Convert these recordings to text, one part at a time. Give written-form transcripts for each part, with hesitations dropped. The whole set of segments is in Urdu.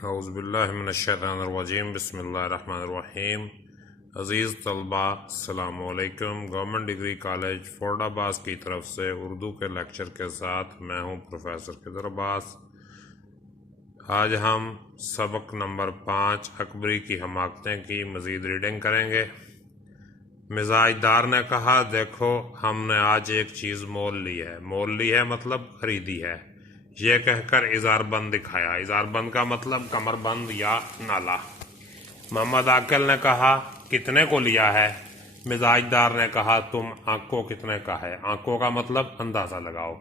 اعوذ باللہ من الشیطان الرجیم بسم اللہ الرحمن الرحیم۔ عزیز طلبہ السلام علیکم۔ گورنمنٹ ڈگری کالج فورڈ عباس کی طرف سے اردو کے لیکچر کے ساتھ میں ہوں پروفیسر خضر عباس۔ آج ہم سبق نمبر 5 اکبری کی حماقتیں کی مزید ریڈنگ کریں گے۔ مزاج دار نے کہا، دیکھو ہم نے آج ایک چیز مول لی ہے مطلب خریدی ہے۔ یہ کہہ کر اظہار بند دکھایا۔ اظہار بند کا مطلب کمر بند یا نالا۔ محمد عاقل نے کہا، کتنے کو لیا ہے؟ مزاج دار نے کہا، تم آنکھ کو کتنے کا ہے؟ آنکھوں کا مطلب اندازہ لگاؤ۔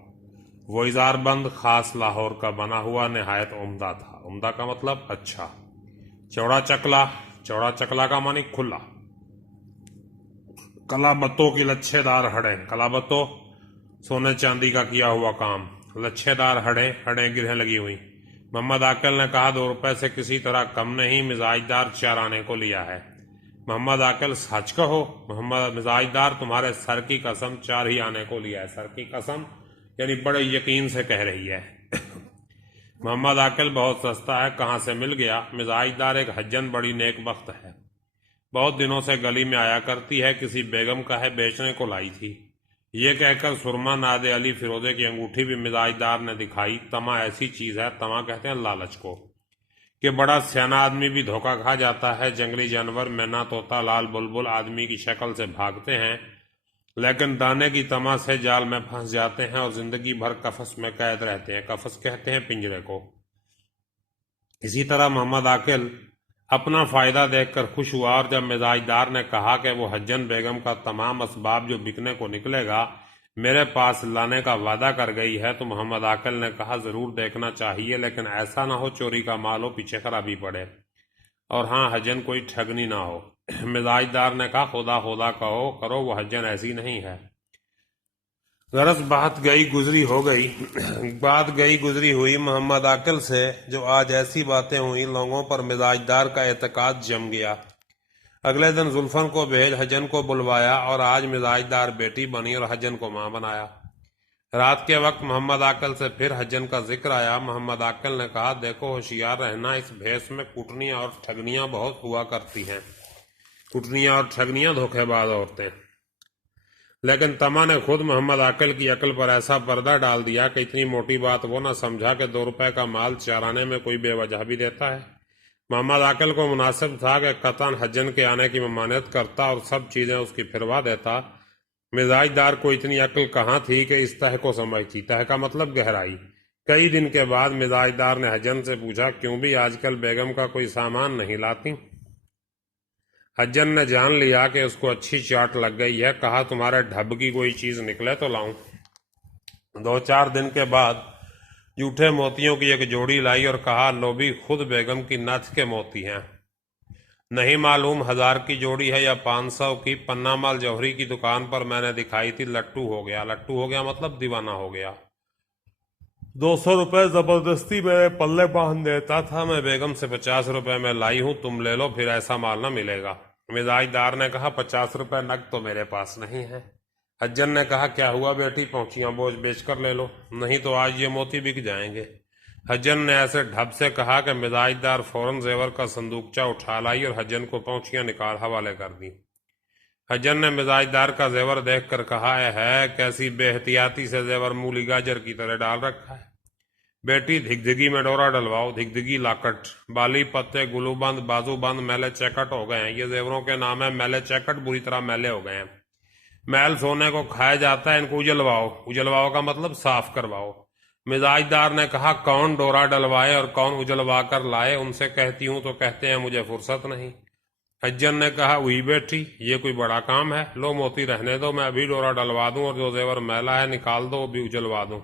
وہ اظہار بند خاص لاہور کا بنا ہوا نہایت عمدہ تھا۔ عمدہ کا مطلب اچھا۔ چوڑا چکلا کا معنی کھلا۔ کلا بتوں کی لچھے دار ہڑیں۔ کلا بتوں سونے چاندی کا کیا ہوا کام۔ لچھے دار ہڑیں گرہیں لگی ہوئی۔ محمد عاقل نے کہا، 2 روپے سے کسی طرح کم نہیں۔ مزاج دار 4 آنے کو لیا ہے۔ محمد عاقل، سچ کہو۔ مزاج دار، تمہارے سر کی قسم 4 ہی آنے کو لیا ہے۔ سر کی قسم یعنی بڑے یقین سے کہہ رہی ہے۔ محمد عاقل، بہت سستا ہے، کہاں سے مل گیا؟ مزاج دار، ایک حجن بڑی نیک بخت ہے، بہت دنوں سے گلی میں آیا کرتی ہے، کسی بیگم کا ہے، بیچنے کو لائی تھی۔ یہ کہہ کر سرما ناد علی فیروزے کی انگوٹھی بھی مزاج دار نے دکھائی۔ تما ایسی چیز ہے، تما کہتے ہیں لالچ کو، کہ بڑا سیانا آدمی بھی دھوکہ کھا جاتا ہے۔ جنگلی جانور مینا، طوطا، لال بلبل آدمی کی شکل سے بھاگتے ہیں، لیکن دانے کی تما سے جال میں پھنس جاتے ہیں اور زندگی بھر قفس میں قید رہتے ہیں۔ قفس کہتے ہیں پنجرے کو۔ اسی طرح محمد عاقل اپنا فائدہ دیکھ کر خوش ہوا، اور جب مزاج دار نے کہا کہ وہ حجن بیگم کا تمام اسباب جو بکنے کو نکلے گا میرے پاس لانے کا وعدہ کر گئی ہے، تو محمد عاقل نے کہا، ضرور دیکھنا چاہیے، لیکن ایسا نہ ہو چوری کا مال ہو، پیچھے خرابی پڑے، اور ہاں حجن کوئی ٹھگنی نہ ہو۔ مزاج دار نے کہا، خدا کرو، وہ حجن ایسی نہیں ہے۔ غرض بات گئی گزری ہوئی محمد عاقل سے، جو آج ایسی باتیں ہوئی، لوگوں پر مزاج دار کا اعتقاد جم گیا۔ اگلے دن زلفن کو بھیج حجن کو بلوایا، اور آج مزاج دار بیٹی بنی اور حجن کو ماں بنایا۔ رات کے وقت محمد عاقل سے پھر حجن کا ذکر آیا۔ محمد عاقل نے کہا، دیکھو ہوشیار رہنا، اس بھیس میں کٹنیاں اور ٹھگنیاں بہت ہوا کرتی ہیں۔ کٹنیاں اور ٹھگنیاں دھوکے باز عورتیں۔ لیکن تما نے خود محمد عاقل کی عقل پر ایسا پردہ ڈال دیا کہ اتنی موٹی بات وہ نہ سمجھا کہ 2 روپے کا مال 4 آنے میں کوئی بے وجہ بھی دیتا ہے۔ محمد عاقل کو مناسب تھا کہ قطعاً حجن کے آنے کی ممانعت کرتا اور سب چیزیں اس کی پھروا دیتا۔ مزاج دار کو اتنی عقل کہاں تھی کہ اس تہ کو سمجھتی۔ تہ کا مطلب گہرائی۔ کئی دن کے بعد مزاج دار نے حجن سے پوچھا، کیوں بھی آج کل بیگم کا کوئی سامان نہیں لاتی؟ حجن نے جان لیا کہ اس کو اچھی چاٹ لگ گئی ہے۔ کہا، تمہارے ڈھب کی کوئی چیز نکلے تو لاؤں۔ 2-4 دن کے بعد جھوٹے موتیوں کی ایک جوڑی لائی اور کہا، لو بھی خود بیگم کی نتھ کے موتی ہیں۔ نہیں معلوم 1000 کی جوڑی ہے یا 500 کی۔ پنہ مال جوہری کی دکان پر میں نے دکھائی تھی۔ لٹو ہو گیا مطلب دیوانہ ہو گیا۔ 200 روپے زبردستی میرے پلے باندھ دیتا تھا۔ میں بیگم سے 50 روپے میں لائی ہوں، تم لے لو، پھر ایسا مال نہ ملے گا۔ مزاج دار نے کہا، 50 روپے نقد تو میرے پاس نہیں ہے۔ حجن نے کہا، کیا ہوا بیٹی، پہنچیاں بوجھ بیچ کر لے لو، نہیں تو آج یہ موتی بک جائیں گے۔ حجن نے ایسے ڈھب سے کہا کہ مزاج دار فوراً زیور کا صندوقچہ اٹھا لائی اور حجن کو پہنچیاں نکال حوالے کر دی۔ حجن نے مزاج دار کا زیور دیکھ کر کہا، اے ہے کیسی بے احتیاطی سے زیور مولی گاجر کی طرح ڈال رکھا ہے۔ بیٹی دھگدھگی میں ڈورا ڈلواؤ۔ دھگدھگی لاکٹ، بالی پتے، گلو بند، بازو بند میلے چیکٹ ہو گئے ہیں۔ یہ زیوروں کے نام ہے، میلے چیکٹ بری طرح میلے ہو گئے ہیں۔ میل سونے کو کھایا جاتا ہے، ان کو اجلواؤ۔ اجلواؤ کا مطلب صاف کرواؤ۔ مزاج دار نے کہا، کون ڈورا ڈلوائے اور کون اجلوا کر لائے؟ ان سے کہتی ہوں تو کہتے ہیں مجھے فرصت نہیں۔ حجن نے کہا، وہی بیٹی، یہ کوئی بڑا کام ہے، لو موتی رہنے دو، میں ابھی ڈورا ڈلوا دوں، اور جو زیور میلا ہے نکال دو، وہ بھی اجلوا دوں۔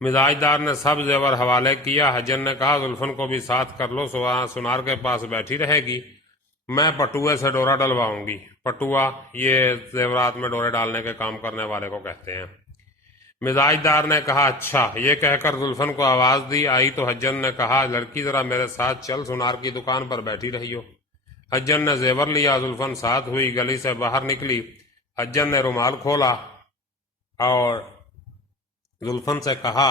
مزاج دار نے سب زیور حوالے کیا۔ حجن نے کہا، زلفن کو بھی ساتھ کر لو، سنار کے پاس بیٹھی رہے گی، میں پٹوے سے ڈورا ڈلواؤں گی۔ پٹوا یہ زیورات میں ڈورے ڈالنے کے کام کرنے والے کو کہتے ہیں۔ مزاج دار نے کہا، اچھا۔ یہ کہہ کر زلفن کو آواز دی، آئی تو حجن نے کہا، لڑکی ذرا میرے ساتھ چل، سنار کی دکان پر بیٹھی رہی ہو۔ حجن نے زیور لیا، زلفن ساتھ ہوئی، گلی سے باہر نکلی۔ حجن نے رومال کھولا اور زلفن سے کہا،